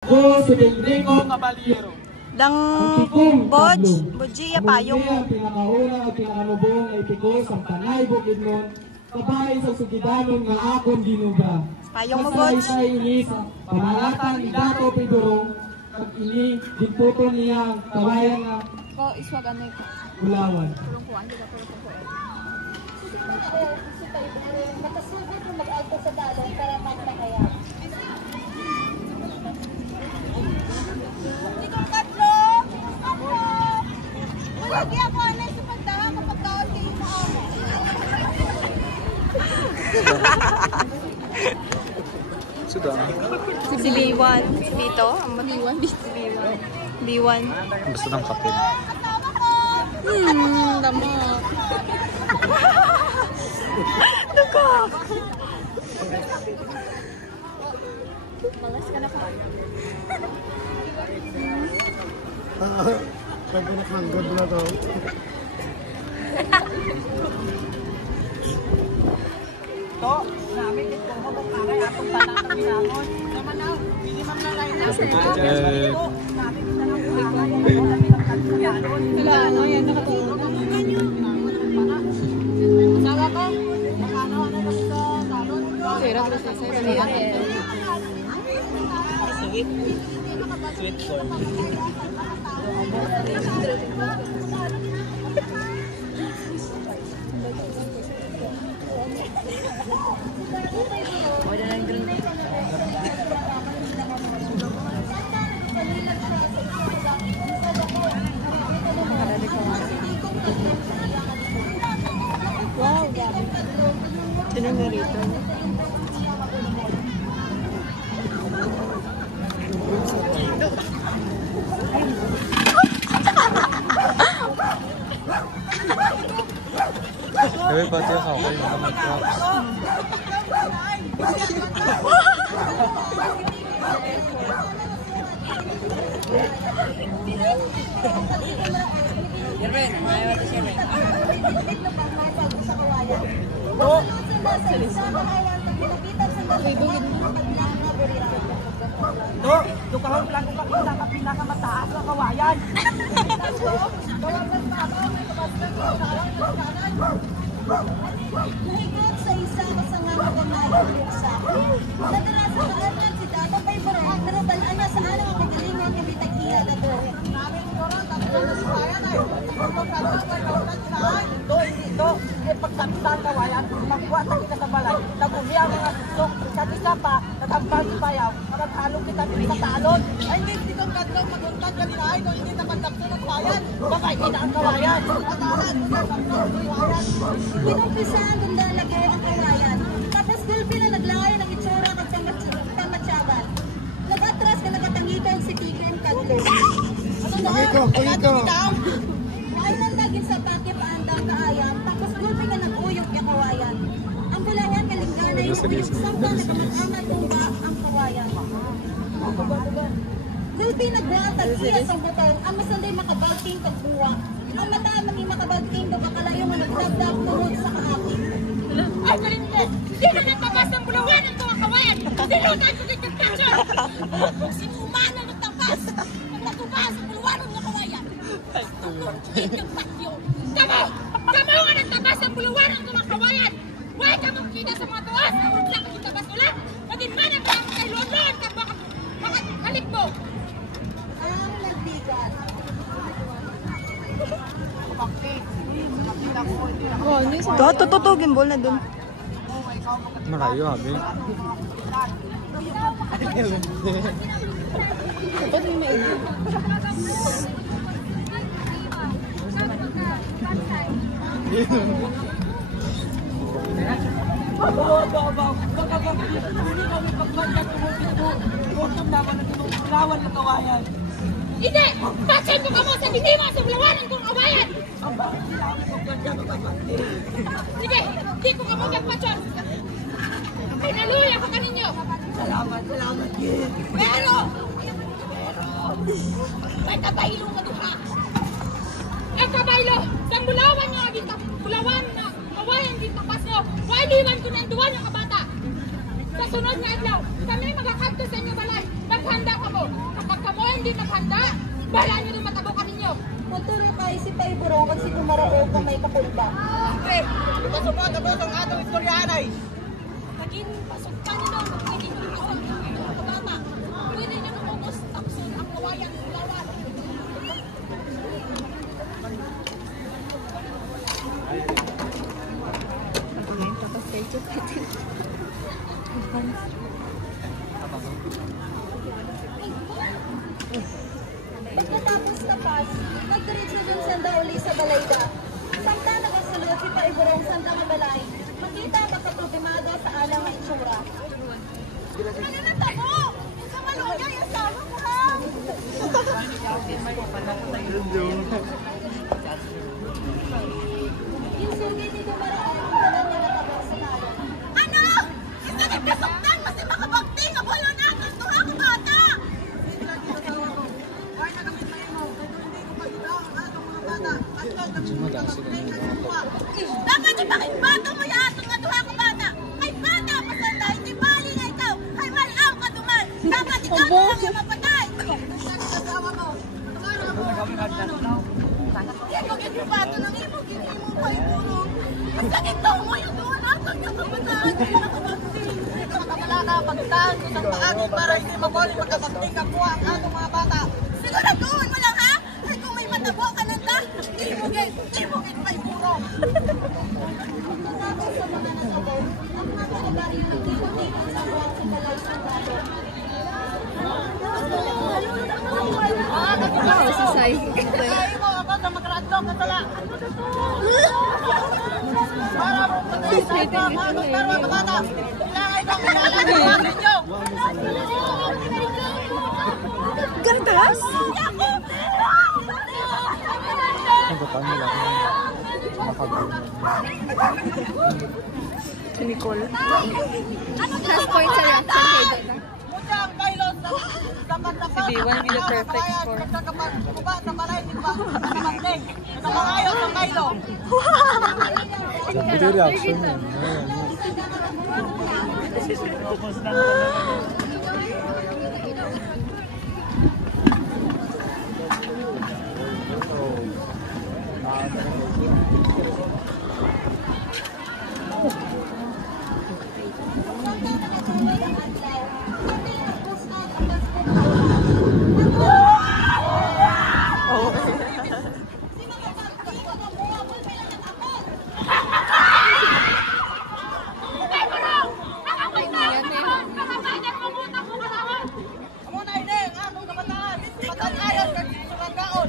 Dang Bodji payong mo. Pinakauna at pinakanubong ay pikos ang panay bukid nun. Kabay sa sugidanon nga akong ginuga. Payong mo, Bodj. Sa inis, pamalatan ni Dato Pidurong. Pag ini, dinputo niya ang kawayan nga Bulawan. Matasugod mo mag-alto sa dalong para magpakayag. Ikong katlo! Wala kaya ko na sa pagdahan kapag tawag kayo sa amo. Sudah. Si B1. Si Bito. B1. B1. Gusto ng kapit. Damo. Duko. Malas ka na ka. Sabi na kang God na daw. To, namin ito mo kung kaya atong panatang ginamon. Naman na, minimum na line natin. Namin ito na kung kaya atong panatang Wala, ano yan, nakatulog. Sawa ko, ano na sa talon. Sira ko sa sa'yo. Sweet. Sweet corn. Wala nang drink. Wow, gabi. Sino nga rito? Sabi pati ako, okay na mag-props. Dukahon lang kung pakita ka pinakamataas na kawayan. Nahigit sa isa kasangang kanayon sa nadarasa sa atin si Dato kay Barang pero balaan na sa anong ang kagalingan kay Bitagiya na to. Namin ko ron, tapos na si Bayan ay ito, ito, ay pagkakita ang kawayan, magbuhat ang kita sa balay, nagumiya ang mga susok, isa pa, natampal si Bayaw, naghalong kita sa talon. Ay, hindi kang gandang maguntag kanina ay, kung hindi napagdapso ng kawayan, babay kita ang kawayan. Matahan mo na, tapos ang kawayan. Pinumpisahan kung lalagay ang kawayan. Tapos gulpi na naglangay ng itsura ng pamatyagan. Nag-atras ka nagatangitan si Tigren Kadlo. Pagito! Ay nandagin sa bakip andang kaayam. Tapos gulpi ka nag-uyok yung kawayan. Ang bulawan kalingganay yung uyok sampa na kamag-angat tumba ang kawayan. Gulpi nagbuhatag iya sa butang ang masanday makabalking kagbuwa. Ang mataan maging makabalking do kakalayo nga nagdagdag tungod sa kaakit. Ay, malimit! Di na nagtabas ng bulawan ang mga kawayan! Sinutan ko dito picture! Kung si Umana nagtabas, nagtatubas ang bulawan ng mga kawayan! Tungkit yung patyo! Kamo! Kamo nga nagtabas ang bulawan ng mga kawayan! Huwag ka mong kita sa mga tuwas! Huwag lang kakitabas ulang! Maging mana pa ako kay London! Baka halip mo! Ang nagbigat. Tutugin bol na dun. Malayo, abi. Dapat may maigil. Hindi! Patsin ko ka mo sa biniwa sa bulawanan kong kawayan! Sige! Di ko ka mo nagpatsin! Pinaluya ko ka ninyo! Salamat, Pero! May kabaylo ka duha! Ang kabaylo! Sa bulawan nyo! Bulawan na! Kawayan din tapas nyo! Why liwan ko na ang duwan yung kabata! Sa sunod na adlaw, kami magakanto sa inyo balay! Naghanda ka mo. Kapag ka mo hindi naghanda, bala nyo nung matabo ka ninyo. Maturo kayo si Paiburong kung si Kumarao kung may kapulba. Pre, pasupot ako sa atong istoryanay. Maging pasok ka nyo nung magiging pasok ng kabata. Pwede nyo lumubos takson ang kawayan ng lawan. Pagkatapos tapas, nagdiretso dun sanda uli sa balayda. Samta nakasulod si Paiburong sanda nga balay, makita makatubimado sa alang nga itsura. Ano na tabo? Sa maluya yung sama mo ha? Yung sugi ni Kumarao ang tanan nga natabang sa tayo. Ano? Isa na kasuktan kasi makabagti nga bulo na ang tuha ko bata. Dapat ipakitbato mo yung atong nga tuha ko bata. Ay bata, pasanday, di bali nga ikaw. Ay malaw ka duman. Dapat ikaw na lang yung mapatay. Gagawin mo bato ng imong ginimo pa ibulong. Sakit daw mo yung doon atong nga kabataan. Ay nakabagti. Wala na pagtaan ko sa paagi para hindi maboli magkabagti ka po ang atong mga bata. Siguraduhin mo lang ha? Ay kung may matabo ka na ta, di mo gin pa iburo. Pagkatapos sa mga nasabaw, ang mga kalabaryo nagtipon-tipon sa buwan sa balay sa tayo. Ay mo ako sa magradto ka tala. Para mo patay sa mga tarwa mga bata. Kailangan itong kailangan ninyo. Gantas? Ang gapang nila. Makagulong. Si Nicole. Last point sa reaction kay Dana. Mudyang bailot sa pagtapas. Si Diwan be the perfect for. Kuba sa balay, di ba? Kapagling. Sa mga ayaw sa bailo. Hindi reaction yun. Muna ini, atong kabataan. Matang ayaw sa sulanggaon.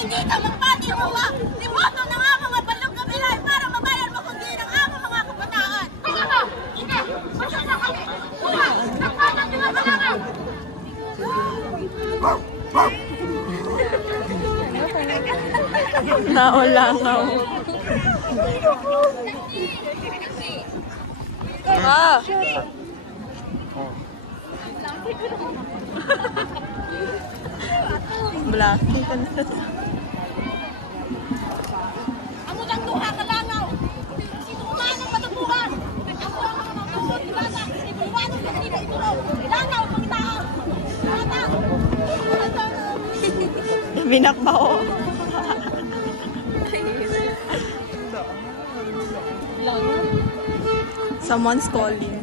Hindi ka magpati mo ba? Liboto na nga mga balog na bilay para mabayan mo kundi ng amo mga kabataan. Ano ba? Hindi. Masya na kami. Buwa. Nagpatang nila balangaw. Naulangaw. Ah! Blackie ka na. Amo dang duha ka langaw. Sino umano patubuhan? Ako ang mga mabubuhat ni bata. Ibuwan ang kanila ituro. Langaw pagtaon. Bata. Binakbao. Someone's calling.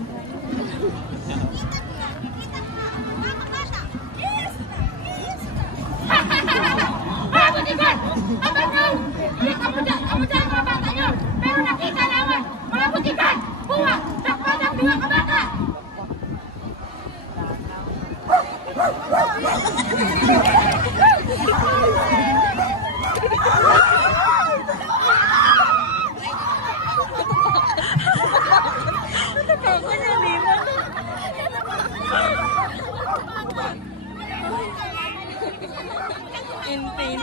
Pero nakita naman, mga butikan, buwa, nakpadang duha ka bata. In pain.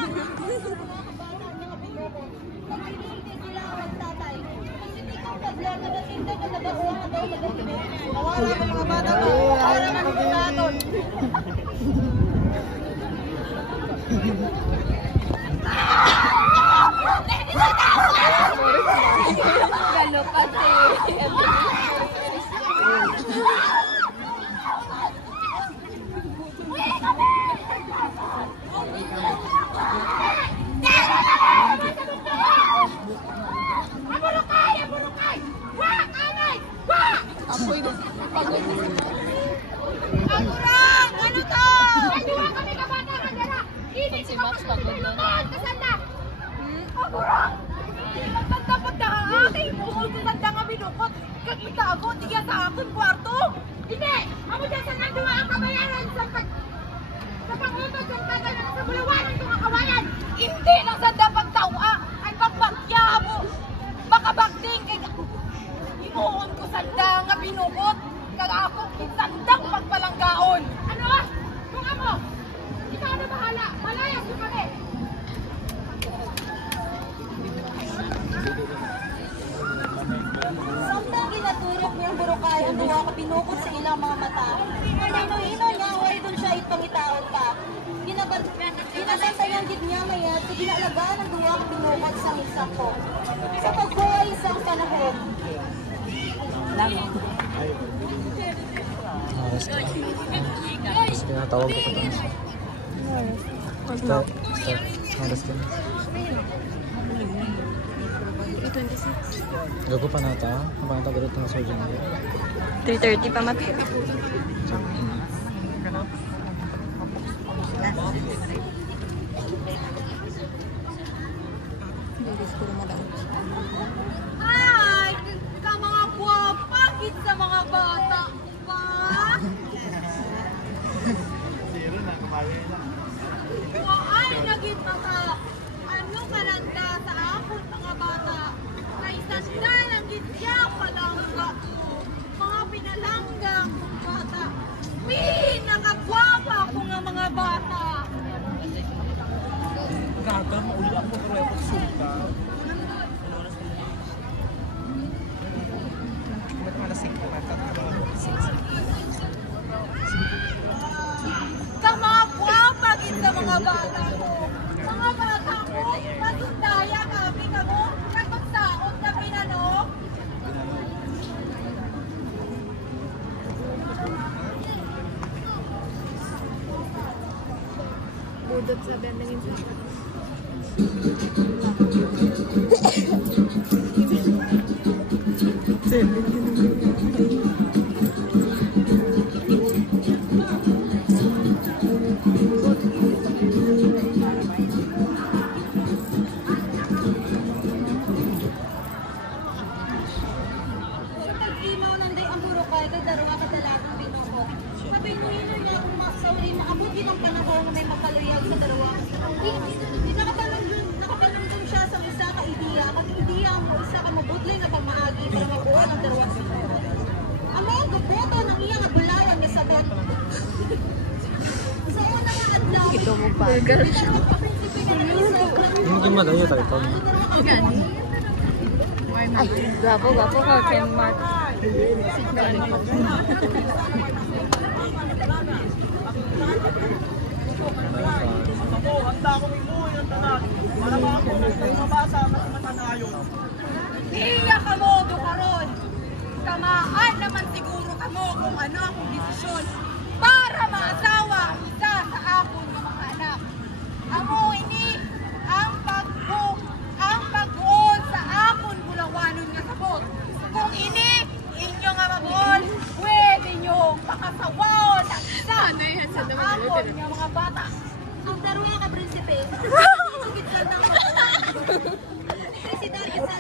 Wala ka mga bata mo. Wala ka mga kabataan. Galo pa si Apoy na. Pagod na sa mga. Agurang! Ano to? Ay, duwa kami kabata ka nila! Hindi si Max pagod na. Kasanda! Agurang! Magtanda-pagda ka aking buhol ko sanda nga binukot. Kakita ako, tiga sa akong kwarto. Hindi! Ako dyan sa nanduwa ang kabayaran sa pangutod ng tagal sa bulawanan kong kawayan. Hindi lang sanda pagtawa ay pagbagya mo. Makabagting kay imuon ko sanda nga binukot. Kaya ako sandang pagpalanggaon. Ano? Kung amo, ikaw na bahala. Malayas ko kami. Samtang ginaturok niyang burukay ang duwa ka pinukot sa ilang mga mata. Hino-hino niya, way doon siya ipangitaon pa. Ginabantayan gid niya maya sa ginalagaan ng duwa ka pinukot sa isang ko. Sa pagbuhay isang panahon. Tapos pinatawag ko pa. Start. Oras ka na. 3:26. Gago pa nata. Kapag natagarot ng surgeon nila. 3:30 pa mati. Ay! Ka mga guwapakit sa mga bata pa! Ay, nagit maka! Ano ka nanda sa akong mga bata? Kay sanda lang gitya palangga ko. Mga pinalanggang kong bata. Pinakagwapa ko nga mga bata! Gaga, mauli ako pero ako sulta. Kamagwapagin sa mga bata ko. Mga bata ko, masundaya kami kamo. Nagpagsaot na pinano. Budot sa bendingin sa. Pag-imaw nanday ang burukay kay daro nga kadalagang binukot. Sabihin niya kung masauli maabuti ng panahon na may makaluyag sa darawa. Nakatalunggong siya sa isa ka ideya. At ideya ang isa ka mabudlay na pamaagi para mabuo ng darawa sa darawa. Ang mga guboto ng iyang abulayan ni Sabot. Sa una nga adlaw, Ito mo bagal siya. Hindi madayo tayo ito. Ay, gapo ka. Kaya mat. Handa ko may buhay ang tanan. Para ba ako mabasa mas matanayon. Iya kamo do karon. Tamaan naman siguro kamo kung ano akong desisyon para maasawa ang isa sa akon nga mga anak. Amo ini ang pagbuol sa akon bulawanon nga sabot. Kung ini inyo nga mabuol, pwede nyo makasawon ang isa sa akon nga mga bata. ang darawa ka prinsipe. Sugit ka ng Presidente sa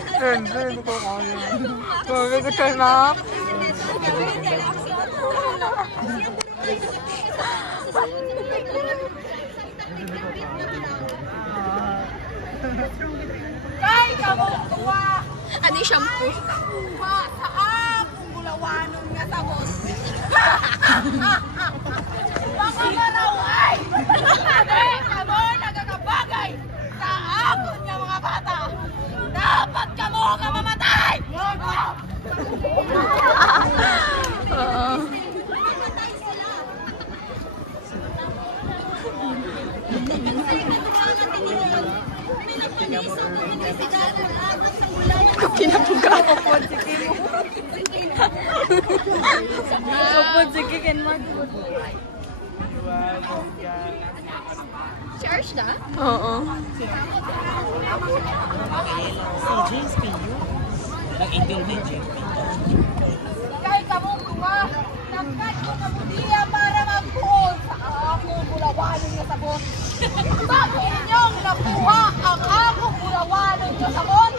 Kay kamo tuwa. Ano yung shampoo? Kuha sa akong bulawanon nga sabot. Mga maraway! Kamo nagkakabagay sa akon nga mga bata. Dapat kamo nga mamatay! Pinapuga ko po, sige mo. Kapod, sige, can mag-food. Charge na? Oo. Kay kamo Bakit inyong nakuha ang akong burawanon nyo sa kon?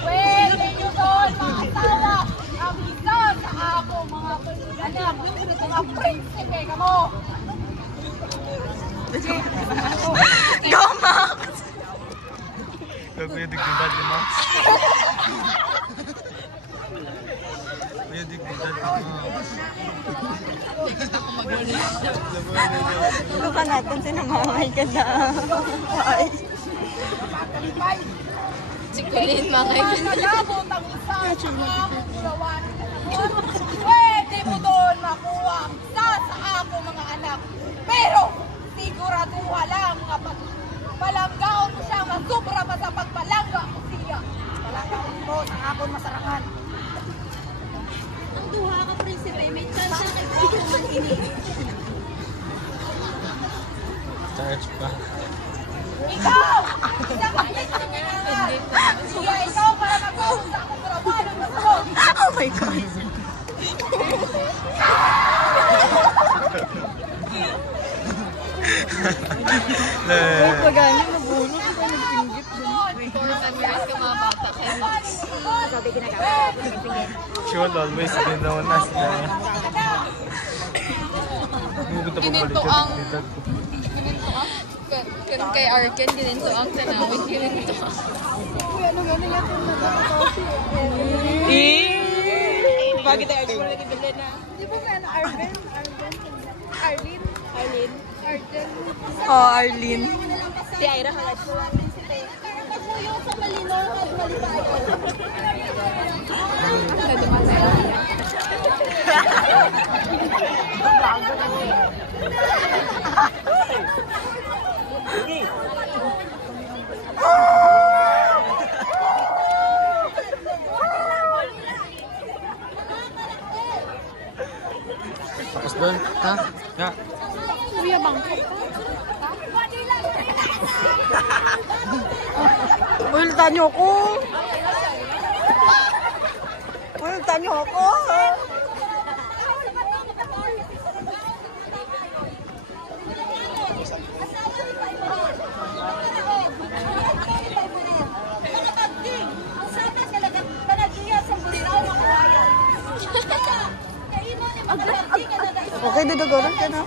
Pwede nyo doon maasawa ang isa sa akong mga anak, mga prinsipe ka mo. Go, Max! Kuya dignidad ni Max. Kuya dignidad ni Max. Luka natin, sinamamay ka na. Ay. Si Colleen, mga kaibigan. Nalabot ang isa sa akong burawanon nyo sa kon. Pwede mo doon makuha ang isa sa akong mga anak. Pero siguraduha lang nga palanggaon mo siya masubra pa sa pagpalangga ko siya. Palanggaon ko sa akon masarangan. Ang duha ka, prinsipe, may chance na nag-ako man ini. Charge pa. Ikaw! Isang kapit na kailangan! Siya, ikaw para mag-ahon sa akong burawanon nyo sa kon. Oh my God. Pagani, mabulog ka nagpinggit dun. Cameras ka mga bata kay Max. Sabi ginagawa. She will always be known as the... Gininto ang... Kan kay Arken, gininto ang tanawin, gininto ang... Bakit tayo explore lagi bigla na? Di ba may Arlen? Arlene? Arden? Oh, Arlene. Si Ira halad ko. Pagmuyo sa malinong at malibayan. Tapos doon. Ha? Ya. Kuya, bangkot ka. Ulta niyo ko. Ulta niyo ko. Okay, dudugoran ka na.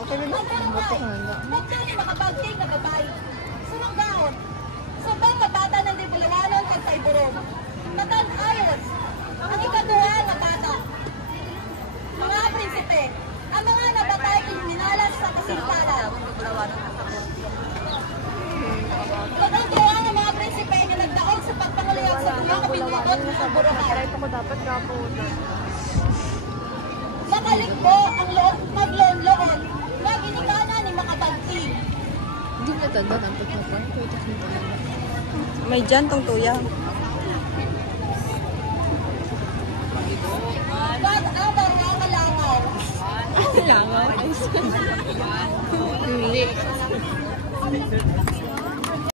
Okay na. Buto nga na. Magkani makabagting na babae. Sunong daon. Subang matata ng dibulawanon kag sa iburong. Matan ayos. Ang ikaduha nga bata. Mga prinsipe, ang mga nabatay kriminalas sa kasintalan. Ikaduha nga mga prinsipe nga nagdaog sa pagpanguliyag sa mga kabinudot sa burongan. Nakalikbo ang maglonloon na ginikana ni makabagting. Hindi niya tanda ng pagkapang. May dyan tong tuya. Ba't ang marangalangaw? Langaw. Hindi.